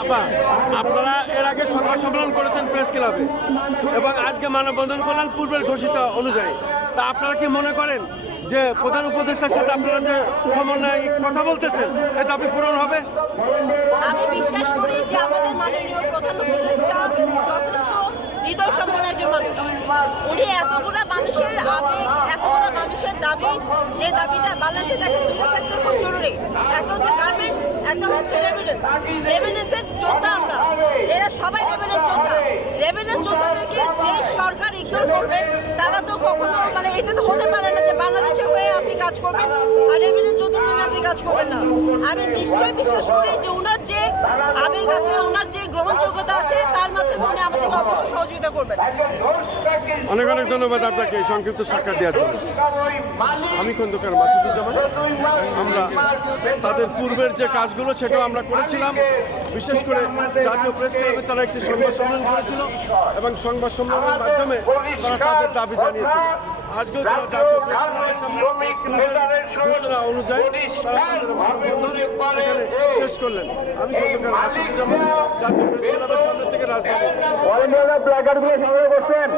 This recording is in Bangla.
আপা, আপনারা এর আগে সংবাদ সম্মেলন করেছেন প্রেস ক্লাবে এবং আজকে মানববন্ধন করলেন পূর্বের ঘোষিত অনুযায়ী। তা আপনারা কি মনে করেন যে প্রধান উপদেষ্টার সাথে আপনারা যে সমন্বয় কথা বলতেছেন এই দাবি পূরণ হবে? আমি বিশ্বাস করি যে আমাদের মাননীয় প্রধান উপদেষ্টা যথেষ্ট হৃদয় সম্পন্ন একজন মানুষ। উনি এতগুলো মানুষের আবেগ, এতগুলো মানুষের দাবি, যে দাবিটা বাংলাদেশে দেখেন দুটো সেক্টর খুব জরুরি। একটা হচ্ছে একটা হচ্ছে রেভিনেন্স রেভিনেন্সের যোদ্ধা আমরা। এরা সবাই রেভিনেন্স যোদ্ধা। রেভিনেন্স যোদ্ধাদেরকে যে সরকার ইগনোর করবে, তারা তো কখনো মানে এটা তো হতে পারে না যে বাংলাদেশের হয়ে আপনি কাজ করবেন, আর রেভিনেন্স যোদ্ধাদের আপনি কাজ করবেন না। আমি নিশ্চয়ই বিশ্বাস করি যে ওনার যে আবেগ আছে, ওনার যে গ্রহণযোগ্যতা আছে, তার মাধ্যমে উনি আমাদেরকে অবশ্যই সহযোগিতা করবেন। অনেক অনেক ধন্যবাদ আপনাকে এই সংক্ষিপ্ত সাক্ষাৎ দেওয়ার জন্য। আমি খন্দকার মাসুদুজ্জামান। আমরা তাদের পূর্বের যে কাজগুলো সেটাও আমরা করেছিলাম। বিশেষ করে জাতীয় প্রেস ক্লাবে তারা একটি সংবাদ সম্মেলন করেছিল এবং সংবাদ সম্মেলনের মাধ্যমে তারা তাদের দাবি জানিয়েছিল। আজকেও তারা জাতীয় প্রেস ক্লাবের সামনে ঘোষণা অনুযায়ী তারা তাদের মানববন্ধন শেষ করলেন। আমি খন্দকার মাসুদুজ্জামান জাতীয় প্রেস ক্লাবের সামনে থেকে রাজধানী